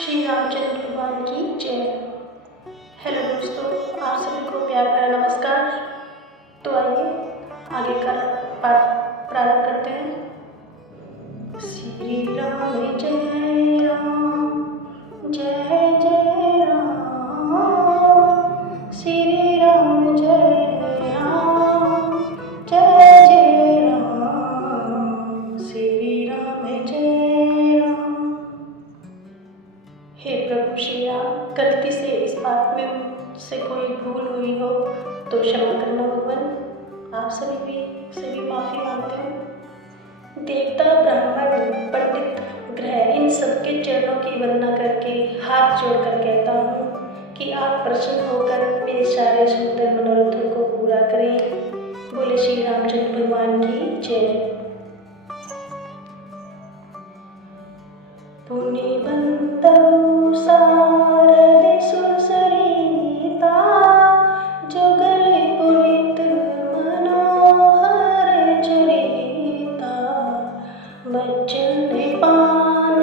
श्री रामचंद्र भगवान की जय। हेलो दोस्तों, आप सभी को प्यार भरा नमस्कार। तो आइए आगे का पाठ प्रारंभ करते हैं। श्री राम जय राम, जय जय राम। श्री राम जय राम, जय जय राम। श्री राम जय राम। हे प्रभु श्री राम, गलती से इस बात में मुझसे कोई भूल हुई हो तो क्षमा करना भगवान। आप सभी माफ़ी मांगते हो। देवता, ब्राह्मण, पंडित, ग्रह, इन सबके चरणों की वंदना करके हाथ जोड़कर कहता हूँ कि आप प्रसन्न होकर मेरे सारे सुंदर मनोरथों को पूरा करें। बोले श्री रामचंद्र भगवान की जय। पुनि बंदौ सारदि सुसरिता, जुगल पुनीत मनोहर चरिता। बचन पान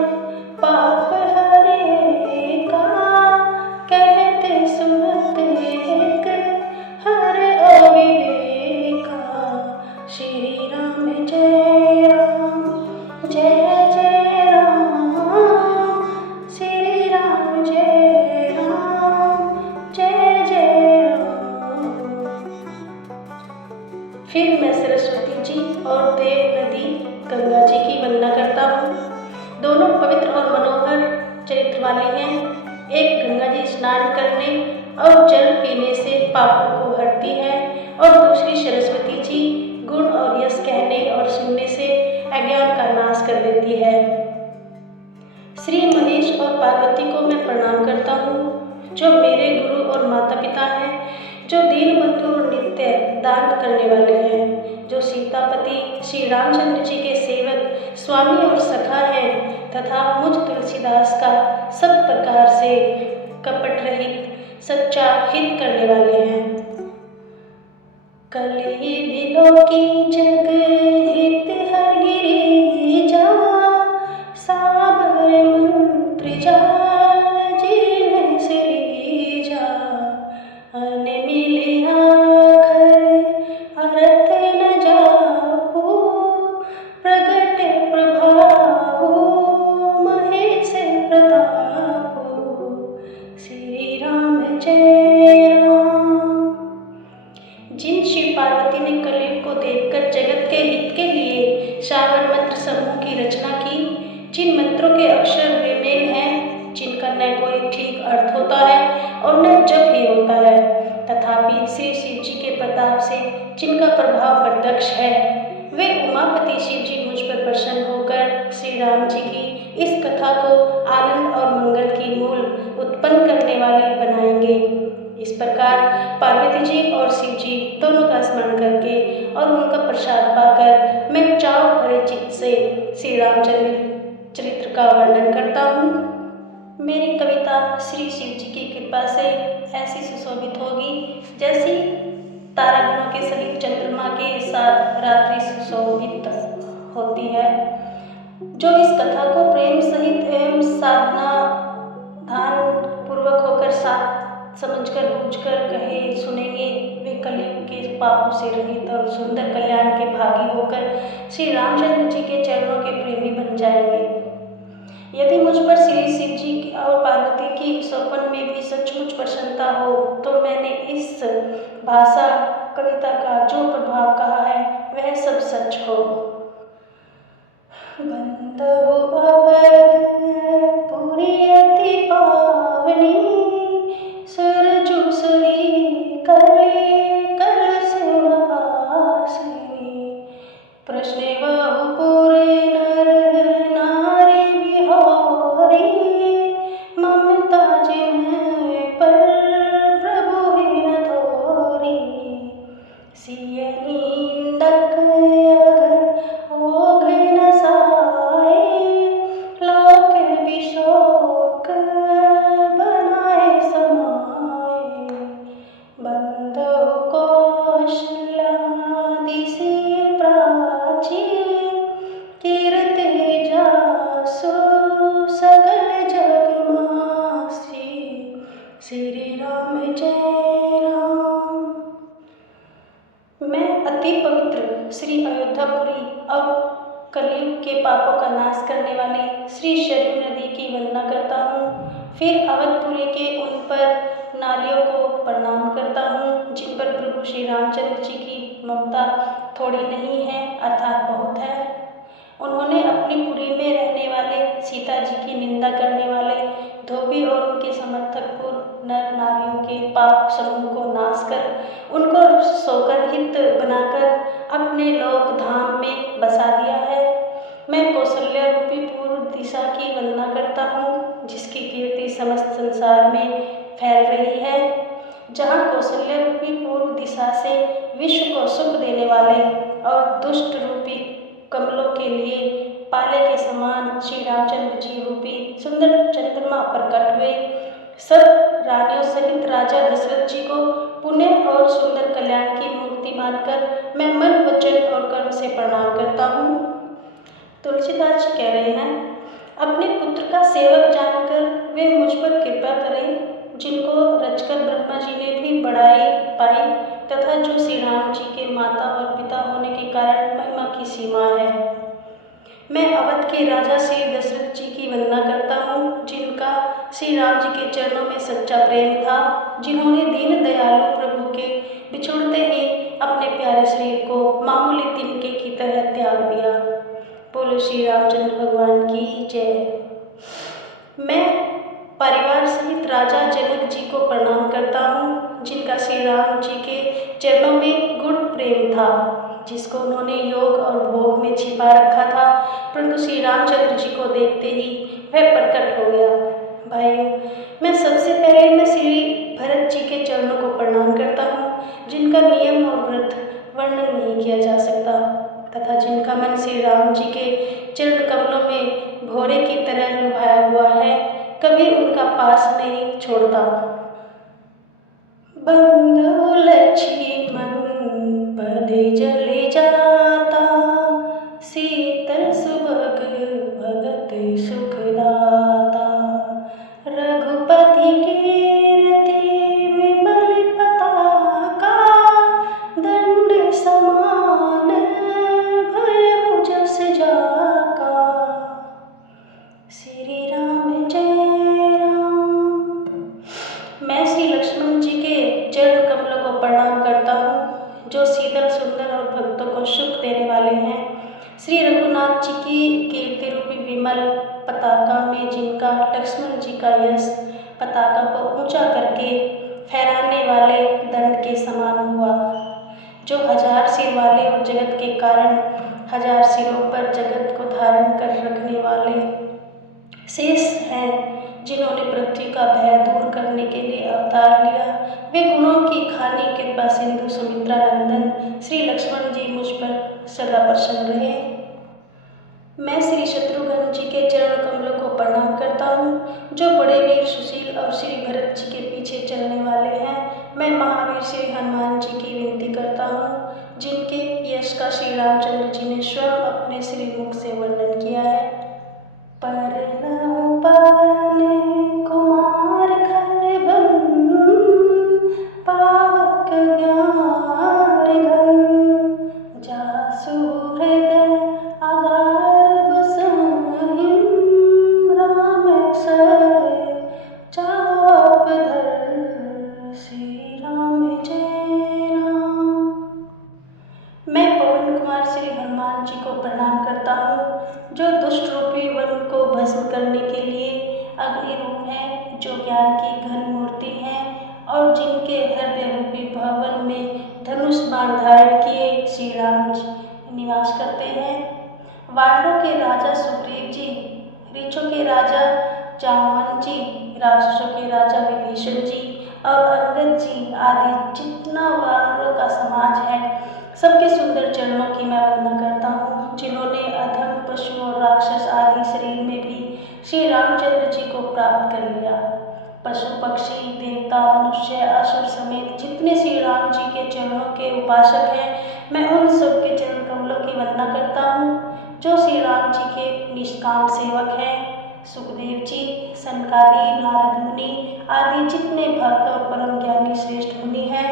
पाप हरे का, कहते सुनत एक हर अविवेका। श्री राम जय राम, जय जय राम। श्री राम जय राम, जय जय राम। फिर मैं सरस्वती जी और देव नदी गंगा जी की वंदना करता हूँ। दोनों पवित्र और मनोहर चरित्र वाली हैं। एक गंगा जी स्नान करने और जल पीने से पापों को हरती है और दूसरी सरस्वती जी गुण और यश कहने और सुनने से अज्ञान का नाश कर देती है। श्री महेश और पार्वती को मैं प्रणाम करता हूँ, जो मेरे गुरु और माता पिता हैं, जो दीनबंधु और नित्य दान करने वाले हैं, जो सीतापति श्री रामचंद्र जी के सेवक, स्वामी और सखा हैं, तथा मुझ तुलसीदास का सब प्रकार से कपट रहित सच्चा हित करने वाले हैं। कलि बिलो की जग हित हर गिरिजा, साबर मंत्र जाल जिन्ह सिरीजा। अन मिले आखर अरथ न जापू, प्रगट प्रभाऊ महेश प्रतापू। श्री राम जय राम। जिन शिव पार्वती ने कलयुग को देखकर जगत के हित के लिए श्रावण मंत्र समूह की रचना की, जिन मंत्रों के अक्षर बेमेल हैं, जिनका न कोई ठीक अर्थ होता है और न जप ही होता है, तथापि श्री शिव जी के प्रताप से जिनका प्रभाव प्रत्यक्ष है, वे उमापति शिव जी मुझ पर प्रसन्न होकर श्री राम जी की इस कथा को आनंद और मंगल की मूल उत्पन्न करने वाली बनाएंगे। इस प्रकार पार्वती जी और शिव जी दोनों का स्मरण करके और उनका प्रसाद पाकर मैं चाव भरे चित्त से श्री रामचंद्र चरित्र का वर्णन करता हूँ। मेरी कविता श्री शिव जी की कृपा से ऐसी सुशोभित होगी जैसी तारागणों के सहित चंद्रमा के साथ रात्रि सुशोभित होती है। जो इस कथा को प्रेम सहित एवं साधना ध्यान पूर्वक होकर साथ समझकर बूझकर कहे सुनेंगे, वे कलयुग के पापों से रहित और सुंदर कल्याण के भागी होकर श्री रामचंद्र जी के चरणों के प्रेमी बन जाएंगे। यदि मुझ पर श्री शिव जी और पार्वती की स्वप्न में भी सचमुच प्रसन्नता हो तो मैंने इस भाषा कविता का जो प्रभाव कहा है वह सब सच हो। बंदो अवध पुरी अति पावनी, सुरजूसुरी कली कलश वासिनी। प्रश्ने बहुपुर नर नारी बिहारी, ममता जिन्ह पर प्रभु ही न थोरी। मिथुपुरी और कलयुग के पापों का नाश करने वाली श्री सरयू नदी की वंदना करता हूँ। फिर अवधपुरी के उन पर नारियों को प्रणाम करता हूँ जिन पर प्रभु श्री रामचंद्र जी की ममता थोड़ी नहीं है अर्थात बहुत है। उन्होंने अपनी पुरी में रहने वाले सीता जी की निंदा करने वाले धोबी और उनके समर्थक नर नारियों के पाप समूह को नाश कर उनको सौगरहित बनाकर अपने लोक धाम में बसा दिया है। मैं कौशल्या रूपी पूर्व दिशा की वंदना करता हूँ जिसकी कीर्ति समस्त संसार में फैल रही है। जहाँ कौशल्या रूपी पूर्व दिशा से विश्व को सुख देने वाले और दुष्ट रूपी कमलों के लिए पाले के समान श्री रामचंद्र जी रूपी सुंदर चंद्रमा प्रकट हुए। सब रानियों सहित राजा दशरथ जी को पुण्य और सुंदर कल्याण की मूर्ति मानकर मैं मन वचन और कर्म से प्रणाम करता हूँ। तुलसीदास जी कह रहे हैं, अपने पुत्र का सेवक जानकर वे मुझ पर कृपा करें जिनको रचकर ब्रह्मा जी ने भी बड़ाई पाई तथा जो श्री राम जी के माता और पिता होने के कारण महिमा की सीमा है। मैं अवध के राजा श्री दशरथ जी की वंदना करता हूँ जिनका श्री राम जी के चरणों में सच्चा प्रेम था, जिन्होंने दीन दयालु प्रभु के बिछुड़ते ही अपने प्यारे शरीर को मामूली तिनके की तरह त्याग दिया। बोलो श्री रामचंद्र भगवान की जय। मैं परिवार सहित राजा जनक जी को प्रणाम करता हूँ जिनका श्री राम जी के चरणों में गुण प्रेम था, जिसको उन्होंने योग और भोग में छिपा रखा था, परंतु श्री रामचंद्र जी को देखते ही वह प्रकट हो गया। भाइयों, मैं सबसे पहले मैं श्री भरत जी के चरणों को प्रणाम करता हूँ जिनका नियम और व्रत वर्णन नहीं किया जा सकता तथा जिनका मन श्री राम जी के चरण कमलों में भोरे की तरह लुभाया हुआ है, कभी उनका पास नहीं छोड़ता। बंधु लक्ष्मण पद जल जाता, शीतल सुभग भगत सुखदाता। रघुपति कीर्ति विमल पताका, दंड समान भयउ जस जाका। श्री राम जय राम। मैं श्री लक्ष्मण जी के चरण कमलों को प्रणाम करता हूँ जो शीतल सुंदर और भक्तों को सुख देने वाले हैं। श्री रघुनाथ जी की कीर्ति रूपी विमल पताका में जिनका लक्ष्मण जी का यश पताका को ऊंचा करके फहराने वाले दंड के समान हुआ, जो 1000 सिर वाले और जगत के कारण 1000 सिरों पर जगत को धारण कर रखने वाले शेष हैं, जिन्होंने पृथ्वी का भय दूर करने के लिए अवतार लिया। वे गुणों की खानी कृपा सिंधु सुमित्रा नंदन श्री लक्ष्मण जी मुझ पर सदा प्रसन्न रहे। मैं श्री शत्रुघ्न जी के चरण कमलों को प्रणाम करता हूँ जो बड़े वीर सुशील और श्री भरत जी के पीछे चलने वाले हैं। मैं महावीर श्री हनुमान जी की विनती करता हूँ जिनके यश का श्री रामचंद्र जी ने स्वयं अपने श्री मुख से वर्णन किया है। परनव पवन कुमार खलबन, पावक ज्ञान घन। जासु हृदय अगार बसहिं, राम सर चाप धर। श्री राम जय राम। मैं पवन कुमार श्री हनुमान जी को प्रणाम करता हूँ जो दुष्ट रूपी वन को भस्म करने के लिए अग्नि रूप हैं, जो ज्ञान की घन मूर्ति हैं और जिनके हृदय रूपी भवन में धनुष बाण धारण किए श्री राम जी निवास करते हैं। वानरों के राजा सुग्रीव जी, ऋषों के राजा जामवंत जी, राक्षसों के राजा विभीषण जी और अंगद जी आदि जितना वानरों का समाज है, सबके सुंदर चरणों की मैं वंदना करता हूँ जिन्होंने अधम पशु और राक्षस आदि शरीर में भी श्री रामचंद्र जी को प्राप्त कर लिया। पशु पक्षी देवता मनुष्य असुर समेत जितने श्री राम जी के चरणों के उपासक हैं, मैं उन सब के चरण कमलों की वंदना करता हूँ जो श्री राम जी के निष्काम सेवक हैं। सुखदेव जी, सनकादि, नारद मुनि आदि जितने भक्त और परम ज्ञानी श्रेष्ठ मुनि हैं,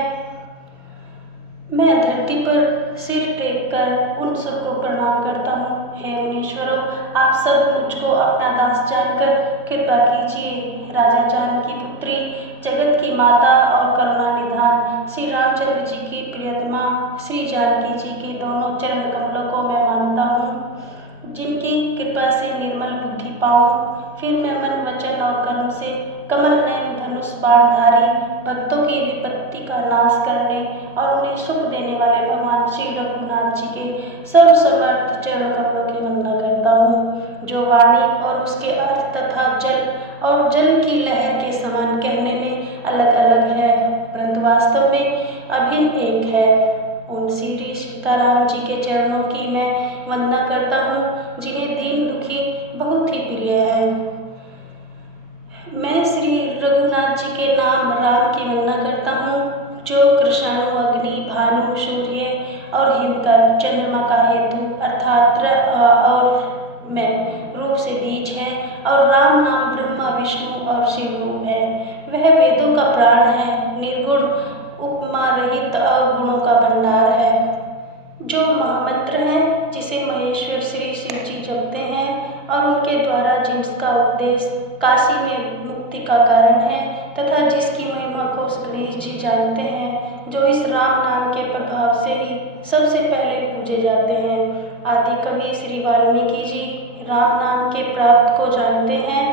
मैं धरती पर सिर टेक कर उन सबको प्रणाम करता हूँ। हे मुनीश्वरों, आप सब मुझको अपना दास जानकर कृपा कीजिए। राजा जानकी पुत्री, जगत की माता और करुणा निधान श्री रामचंद्र जी की प्रियतमा श्री जानकी जी के दोनों चरण कमलों को मैं मानता हूँ, जिनकी कृपा से निर्मल बुद्धि पाऊँ। फिर मैं मन वचन और कर्म से कमल नयन धनुष बाणधारी भक्तों की विपत्ति का नाश करने और उन्हें सुख देने वाले भगवान श्री रघुनाथ जी के सर्वसमर्थ चरण कमलों की वंदना करता हूँ, जो वाणी और उसके अर्थ तथा जल और जल की लहर के समान कहने में अलग अलग है, परंतु वास्तव में अभिन्न एक है। उन श्री सीताराम जी के चरणों की मैं वंदना करता हूँ, जिन्हें दीन दुखी बहुत ही प्रिय है। मैं श्री रघुनाथ जी के नाम राम की वंदना करता हूँ, जो कृष्णाणु अग्नि भानु सूर्य और हिमकर चंद्रमा का हेतु अर्थात और मैं रूप से बीज है, और राम नाम ब्रह्मा विष्णु और शिव रूप है। वह वेदों का प्राण है, निर्गुण उपमा रहित और गुणों का भंडार है, जो महामंत्र है, जिसे महेश्वर श्री शिव जी जपते हैं और उनके द्वारा जिसका उपदेश काशी में मुक्ति का कारण है, तथा जिसकी महिमा को गणेश जी जानते हैं, जो इस राम नाम के प्रभाव से ही सबसे पहले पूजे जाते हैं। आदि कवि श्री वाल्मीकि जी राम नाम के प्राप्त को जानते हैं,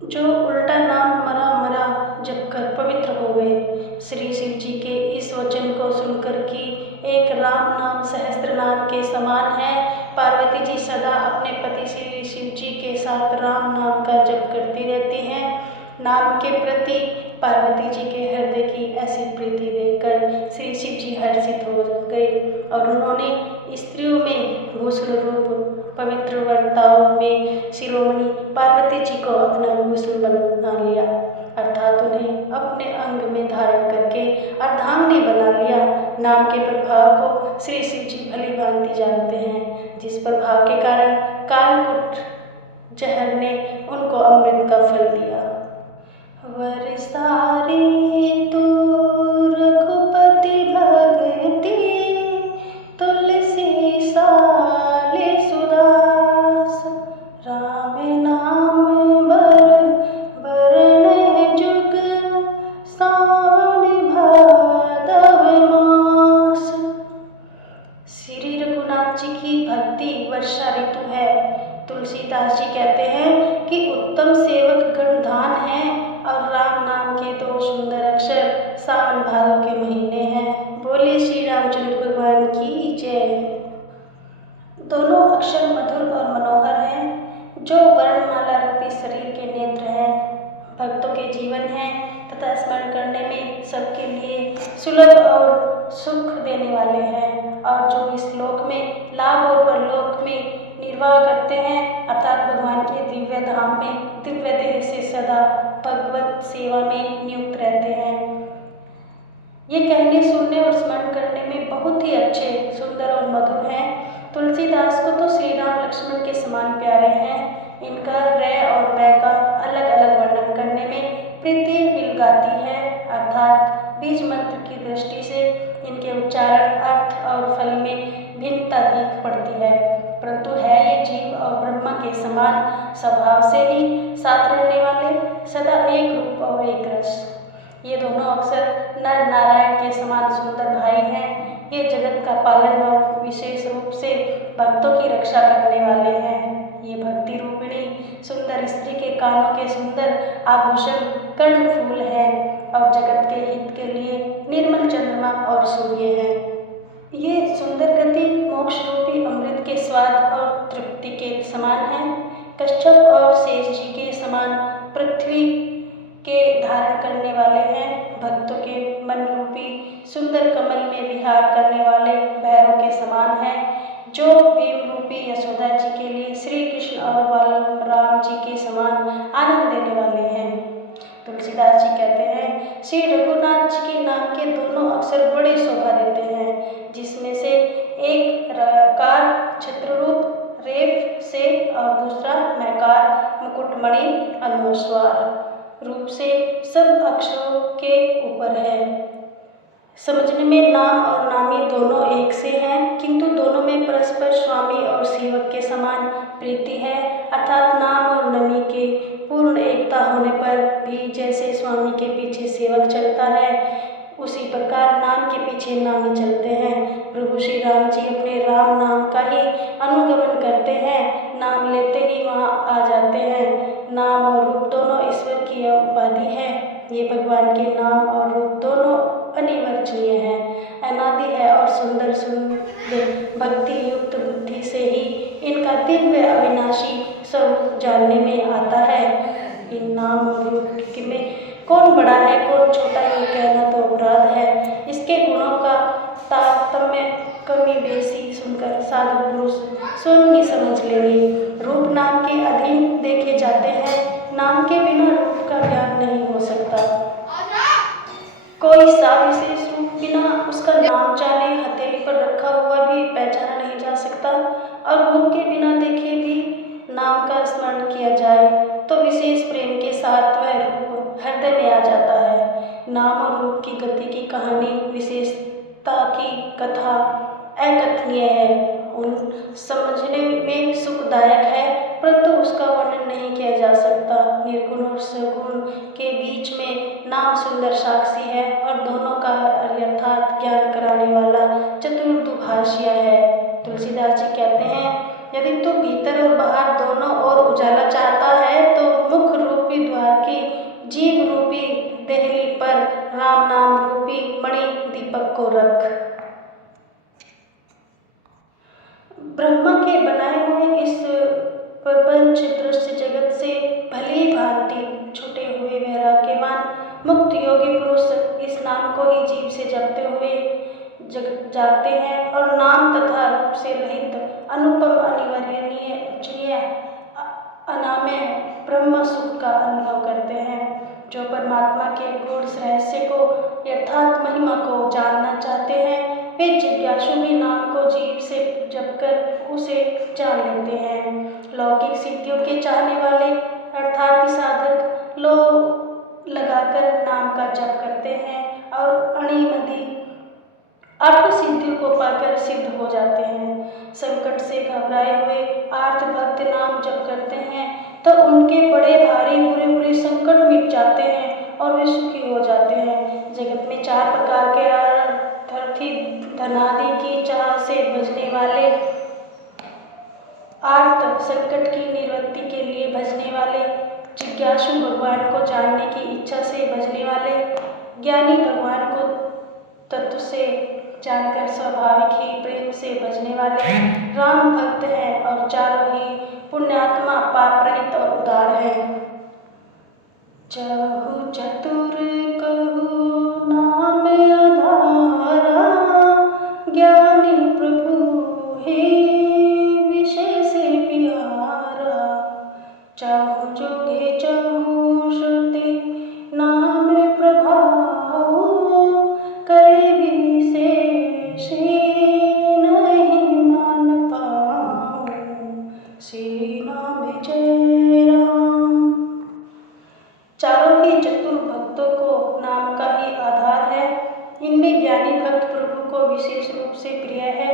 जो उल्टा नाम मरा मरा जप कर पवित्र हो गए। श्री शिव जी के इस वचन को सुनकर कि एक राम नाम सहस्त्र नाम के समान है, पार्वती जी सदा अपने पति श्री शिव जी के साथ राम नाम का जप करती रहती हैं। नाम के प्रति पार्वती जी के हृदय की ऐसी प्रीति देखकर श्री शिव जी हर्षित हो गए और उन्होंने स्त्रियों में भूषण रूप पवित्र वर्ताओं में शिरोमणि पार्वती जी को अपना भूषण बना लिया, अर्थात उन्हें अपने अंग में धारण करके अर्धांगिनी बना लिया। नाम के प्रभाव को श्री शिव जी भली भांति जानते हैं, जिस प्रभाव के कारण कालकूट जहर ने उनको अमृत का फल दिया। वर्षारी तू रघुपति भगति, तुलसी साले सुदास, राम नाम बरन जुग, सावन भादव मास। श्री रघुनाथ जी की भक्ति वर्षा ऋतु है। तुलसीदास जी कहते हैं कि उत्तम सेवक गणधान है और राम नाम के दो सुंदर अक्षर सावन भादव के महीने हैं। बोले श्री रामचंद्र भगवान की जय। दोनों अक्षर मधुर और मनोहर हैं, जो वर्णमाला रूपी शरीर के नेत्र हैं, भक्तों के जीवन हैं तथा स्मरण करने में सबके लिए सुलभ और सुख देने वाले हैं, और जो इस लोक में लाभ और परलोक में निर्वाह करते हैं, अर्थात भगवान के दिव्य धाम में दिव्य देह से सदा भगवत सेवा में नियुक्त रहते हैं। ये कहने सुनने और स्मरण करने में बहुत ही अच्छे, सुंदर और मधुर हैं। तुलसीदास को तो श्री राम लक्ष्मण के समान प्यारे हैं। इनका रे और मै का अलग अलग वर्णन करने में प्रीति मिल गाती है, अर्थात बीज मंत्र की दृष्टि से इनके उच्चारण अर्थ और फल में भिन्नता दिख पड़ती है, परंतु है ये जीव और ब्रह्मा के समान स्वभाव से ही साथ रहने वाले, सदा एक रूप और एक रस। ये दोनों अक्सर नर नारायण के समान सुंदर भाई हैं। ये जगत का पालन और विशेष रूप से भक्तों की रक्षा करने वाले हैं। ये भक्ति रूपिणी सुंदर स्त्री के कानों के सुंदर आभूषण कर्णफूल हैं और जगत के हित के लिए निर्मल चंद्रमा और सूर्य है। ये सुंदर गति मोक्ष रूपी अमृत के स्वाद और तृप्ति के समान है। कश्यप और शेष जी के समान पृथ्वी के धारण करने वाले हैं। भक्तों के मन रूपी सुंदर कमल में विहार करने वाले भैरव के समान हैं, जो भीम रूपी यशोदा जी के लिए श्री कृष्ण और बलराम जी के समान आनंद देने वाले हैं। तुलसीदास जी कहते हैं, श्री रघुनाथ जी के नाम के दोनों अक्षर बड़े शोभा देते हैं, जिसमें से एक रकार छत्ररूप रेफ से और दूसरा मैकार मुकुटमणि अनुस्वार रूप से सब अक्षरों के ऊपर है। समझने में नाम और नामी दोनों एक से हैं, किंतु दोनों में परस्पर स्वामी और सेवक के समान प्रीति है। अर्थात नाम और नमी के पूर्ण एकता होने पर भी जैसे स्वामी के पीछे सेवक चलता है, उसी प्रकार नाम के पीछे नामी चलते हैं। प्रभु श्री राम जी अपने राम नाम का ही अनुगमन करते हैं, नाम लेते ही वहाँ आ जाते हैं। नाम और रूप दोनों ईश्वर की उपाधि है। ये भगवान के नाम और रूप दोनों अनिवर्चनीय है, अनादि है और सुंदर सुंदर भक्ति युक्त बुद्धि से ही इनका दिव्य अविनाशी स्वरूप जानने में आता है। इन नाम और रूप में कौन बड़ा है कौन छोटा, ये कहना तो अपराध है। इसके गुणों का तारतम्य कमी बेसी सुनकर साधु पुरुष स्वयं ही समझ लेंगे। रूप नाम के अधीन देखे जाते हैं, नाम के बिना रूप का ज्ञान नहीं हो सकता। कोई सा विशेष रूप बिना उसका नाम जाने हथेली पर रखा हुआ भी पहचाना नहीं जा सकता, और रूप के बिना देखे भी नाम का स्मरण किया जाए तो विशेष प्रेम के साथ वह रूप हृदय में आ जाता है। नाम और रूप की गति की कहानी, विशेषता की कथा अकथनीय है, उन समझने में सुखदायक है, परंतु उसका वर्णन नहीं किया जा सकता। निर्गुण और सगुण के बीच में नाम सुंदर साक्षी है और दोनों का अर्थात ज्ञान कराने वाला चतुर्दुभाषिया है। तुलसीदास जी कहते हैं, यदि तू भीतर और बाहर दोनों ओर उजाला चाहता है तो मुख रूपी द्वार की जीव रूपी देहली पर राम नाम रूपी मणि दीपक को रख। ब्रह्मा के बनाए हुए इस प्रपंच दृश्य जगत से भली भांति छूटे हुए वैराग्यवान मुक्त योगी पुरुष इस नाम को ही जीव से जपते हुए जागते हैं और नाम तथा रूप से रहित अनुपम अनिवर्णनीय अनामय ब्रह्म सुख का अनुभव करते हैं। जो परमात्मा के गुण रहस्य को यथार्थ महिमा को जानना चाहते हैं, वे जिज्ञासु भी नाम को जीव से जपकर उसे जान लेते हैं। लौकिक सिद्धियों के चाहने वाले अर्थात साधक लोग लगाकर नाम का जप करते हैं और अणिमदि आठ सिद्धियों को पाकर सिद्ध हो जाते हैं। संकट से घबराए हुए आर्त भक्त नाम जप करते हैं तो उनके बड़े भारी बुरे बुरे संकट मिट जाते हैं और वे सुखी हो जाते हैं। जगत में चार प्रकार के अर्थी धनादि की चाह से भजने वाले, आर्त संकट की निवृत्ति के लिए भजने वाले, जिज्ञासु भगवान को जानने की इच्छा से भजने वाले, ज्ञानी भगवान को तत्व से जानकर स्वाभाविक ही प्रेम से भजने वाले राम भक्त हैं, और चारों ही पुण्यात्मा पाप रहित और उदार हैं। चहु चतुर कहु नाम आधारा, ज्ञानी प्रभु हे विषय से प्यारा। चाहु जोगे चाहु श्रुति नाम प्रभाव, करे विशेष नहीं मान पाऊं, श्री नाम जय राम। चारों ही चतुर भक्तों को नाम का ही आधार है। इनमें ज्ञानी भक्त प्रभु को विशेष रूप से प्रिय है।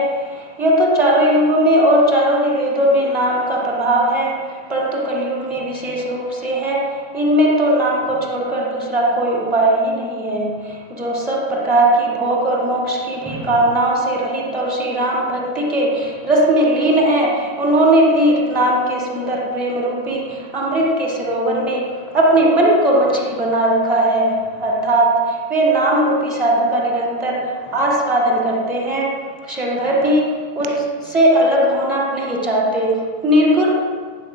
यह तो चारों युगों में और चारों ही वेदों में नाम का प्रभाव है, परंतु कलयुग में विशेष रूप से है। इनमें तो नाम को छोड़कर दूसरा कोई उपाय ही नहीं है। जो सब प्रकार की भोग और मोक्ष की भी कामनाओं से रहित और श्री राम भक्ति के रस में लीन है, उन्होंने भी नाम के सुंदर प्रेम रूपी अमृत के सरोवर में अपने मन को मछली बना रखा है। अर्थात वे नाम रूपी साधु का निरंतर आस्वादन करते हैं, क्षण भर भी उससे अलग होना नहीं चाहते।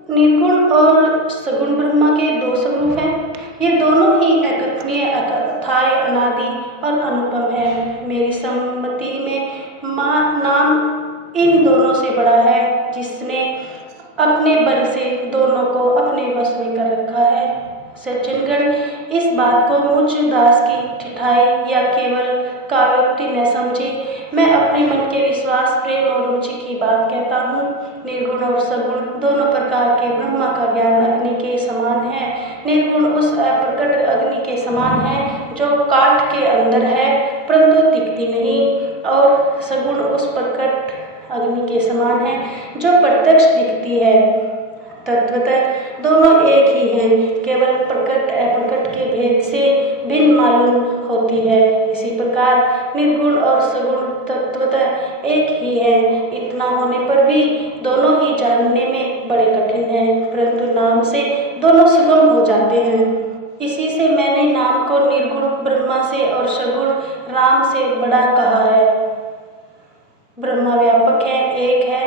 निर्गुण और सगुण ब्रह्मा के दो स्वरूप हैं। ये दोनों ही अकथनीय, अकथाय, अनादि और अनुपम है। मेरी सम्मति में नाम इन दोनों से बड़ा है, जिसने अपने बल से दोनों को अपने वश में कर रखा है। सज्जनगण इस बात को मुझ दास की ठिठाई या केवल काव्योक्ति न समझे। मैं अपने मन के विश्वास, प्रेम और रुचि की बात कहता हूँ। निर्गुण और सगुण दोनों प्रकार के ब्रह्मा का ज्ञान अग्नि के समान है। निर्गुण उस अप्रकट अग्नि के समान है जो काठ के अंदर है परंतु दिखती नहीं, और सगुण उस प्रकट अग्नि के समान है जो प्रत्यक्ष दिखती है। तत्वतः दोनों एक ही हैं, केवल प्रकट अप्रकट के भेद से भिन्न मालूम होती है। इसी प्रकार निर्गुण और सगुण तत्वतः एक ही है। इतना होने पर भी दोनों ही जानने में बड़े कठिन हैं, परंतु नाम से दोनों सुगम हो जाते हैं। इसी से मैंने नाम को निर्गुण ब्रह्मा से और सगुण राम से बड़ा कहा है। ब्रह्मा व्यापक है, एक है,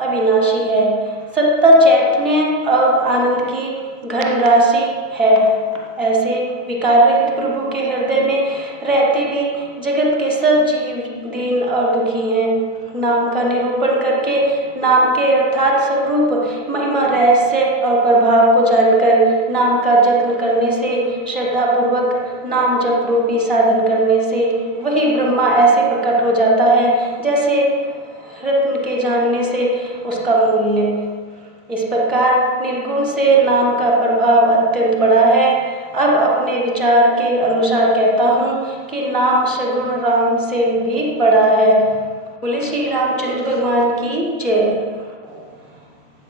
अविनाशी है, सत्ता चैतन्य और आनंद की घन राशि है। ऐसे विकार रहित प्रभु के हृदय में रहते भी जगत के सब जीव दीन और दुखी हैं। नाम का निरूपण करके नाम के अर्थात स्वरूप, महिमा, रहस्य और प्रभाव को जानकर नाम का जप करने से, श्रद्धापूर्वक नाम जप रूपी साधन करने से वही ब्रह्मा ऐसे प्रकट हो जाता है जैसे रत्न के जानने से उसका मूल्य। इस प्रकार निर्गुण से नाम का प्रभाव अत्यंत बड़ा है। अब अपने विचार के अनुसार कहता हूँ कि नाम सगुण राम से भी बड़ा है। बोले श्री रामचंद्र भगवान की जय।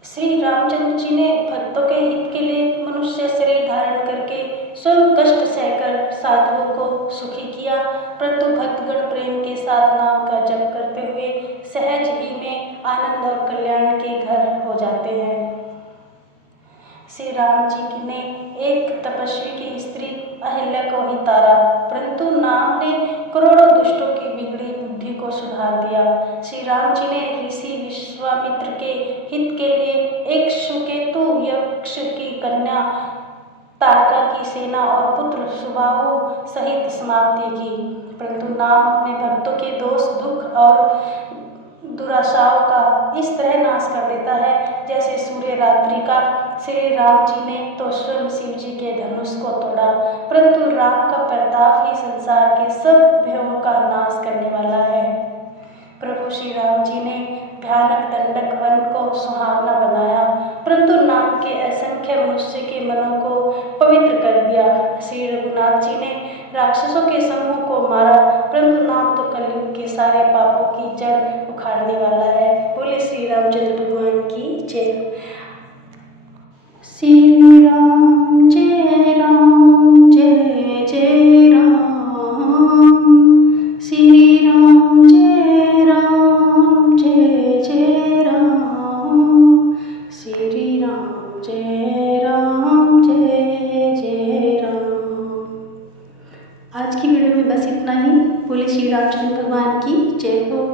श्री रामचंद्र जी ने भक्तों के हित के लिए मनुष्य शरीर धारण करके स्वयं कष्ट सहकर साधुओं को सुखी किया, परंतु भक्तगण प्रेम के साथ नाम का जप करते हुए सहज ही में आनंद और कल्याण के घर हो जाते हैं। श्री राम जी ने एक तपस्वी की स्त्री अहिल्या को ही तारा, परंतु नाम ने करोड़ों दुष्टों की बिगड़ी बुद्धि को सुधार दिया। श्री राम जी ने ऋषि विश्वामित्र के हित के लिए एक सुकेतु यक्ष की कन्या तारका की सेना और पुत्र सुबाहु सहित समाप्ति की, परंतु नाम अपने भक्तों के दोष, दुख और दुराशाओं का इस तरह नाश कर देता है जैसे सूर्य रात्रि का। श्री राम जी ने तो स्वयं शिव जी के धनुष को तोड़ा, परंतु राम का प्रताप ही संसार के सब भयों का नाश करने वाला है। प्रभु श्री राम जी ने भयानक दंडक वन को सुहावना बनाया, परंतु नाम के असंख्य मनुष्य के मनों को पवित्र कर दिया। श्री रघुनाथ जी ने राक्षसों के समूह को मारा, परंतु नाम तो कलयुग के सारे पापों की जड़ उखाड़ने वाला है। बोले श्री रामचंद्र भगवान की जय। श्री राम जय राम, जय जय राम। श्री राम जय राम, जय जय राम। श्री राम जय राम, जय जय राम। आज की वीडियो में बस इतना ही। बोले श्री रामचंद्र भगवान की जय हो।